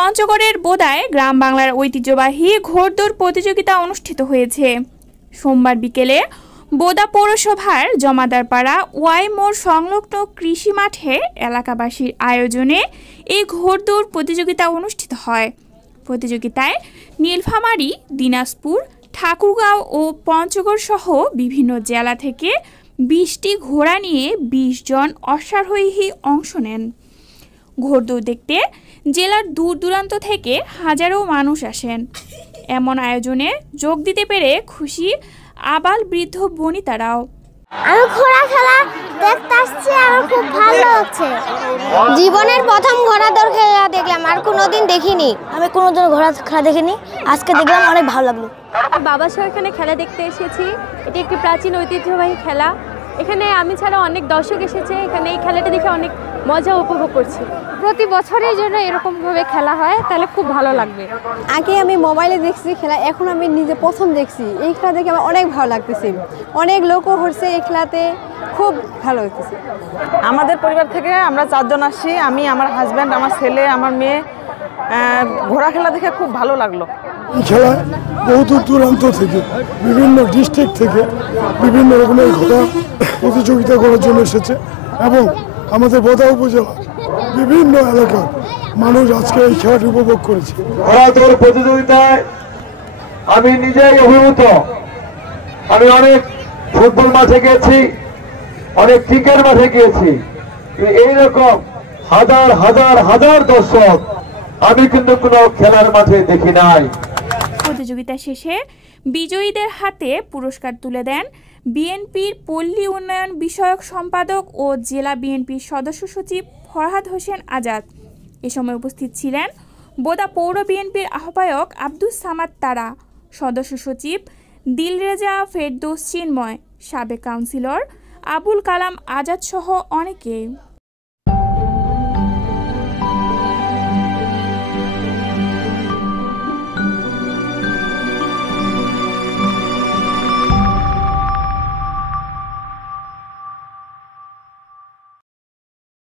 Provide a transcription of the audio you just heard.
পঞ্চগড়ের বোদায় গ্রাম বাংলার ঐতিহ্যবাহী ঘোড়দৌড় প্রতিযোগিতা অনুষ্ঠিত হয়েছে। সোমবার বিকেলে বোদা পৌরসভার জমাদারপাড়া ওয়াই মোড় সংলগ্ন কৃষি মাঠে এলাকাবাসীর আয়োজনে এই ঘোড়দৌড় প্রতিযোগিতা অনুষ্ঠিত হয়। প্রতিযোগিতায় নীলফামারী, দিনাজপুর, ঠাকুরগাঁও ও পঞ্চগড় সহ বিভিন্ন জেলা থেকে 20টি ঘোড়া নিয়ে 20 জন অশ্বারোহী অংশ নেন। ঘোড়দৌড় দেখতে জেলার দূর দূরান্ত থেকে হাজারো মানুষ আসেন। এমন আয়োজনে যোগ দিতে পেরে খুশি আবাল বৃদ্ধ বনিতারাও। আমি ঘোড়া খেলা দেখতে আসছি, আমার খুব ভালো লাগছে। জীবনের প্রথম ঘোড়া দৌড় খেলা দেখলাম, আর কোনোদিন দেখিনি। আমি কোনোদিন ঘোড়া খেলা দেখিনি, আজকে দেখলাম, অনেক ভালো লাগলো। বাবার সহ এখানে খেলা দেখতে এসেছি। এটি একটি প্রাচীন ঐতিহ্যবাহী খেলা। এখানে আমি ছাড়া অনেক দর্শক এসেছে। এখানে এই খেলাটা দেখে অনেক মজা উপভোগ করছি। প্রতি বছরের জন্য এরকমভাবে খেলা হয়, তাহলে খুব ভালো লাগবে। আগে আমি মোবাইলে দেখছি খেলা, এখন আমি নিজে প্রথম দেখছি। এই খেলা দেখে আমার অনেক ভালো লাগতেছে। অনেক লোকও হচ্ছে এই খেলাতে, খুব ভালো হইতেছে। আমাদের পরিবার থেকে আমরা 4 জন আসছি, আমি, আমার হাজব্যান্ড, আমার ছেলে, আমার মেয়ে। ঘোড়া খেলা দেখে খুব ভালো লাগলো। এই খেলায় বহু দূর দূরান্ত থেকে, বিভিন্ন ডিস্ট্রিক্ট থেকে বিভিন্ন রকমের ঘোড়া প্রতিযোগিতা করার জন্য এসেছে এবং আমাদের বোদা উপজেলা বিভিন্ন এলাকার মানুষ আজকে এই খেলাটি উপভোগ করেছে। ঘোড়া দৌড় প্রতিযোগিতায় আমি নিজেই অভিভূত। আমি অনেক ফুটবল মাঠে গিয়েছি, অনেক ক্রিকেট মাঠে গিয়েছি, এইরকম হাজার হাজার হাজার দর্শক আমি কিন্তু কোনো খেলার মাঠে দেখি নাই। প্রতিযোগিতা শেষে বিজয়ীদের হাতে পুরস্কার তুলে দেন বিএনপির পল্লী উন্নয়ন বিষয়ক সম্পাদক ও জেলা বিএনপির সদস্য সচিব ফরহাদ হোসেন আজাদ। এ সময় উপস্থিত ছিলেন বোদা পৌর বিএনপির আহ্বায়ক আব্দুস সামাদ তারা, সদস্য সচিব দিলরেজা ফেরদৌস চিন্ময়, সাবেক কাউন্সিলর আবুল কালাম আজাদ সহ অনেকে।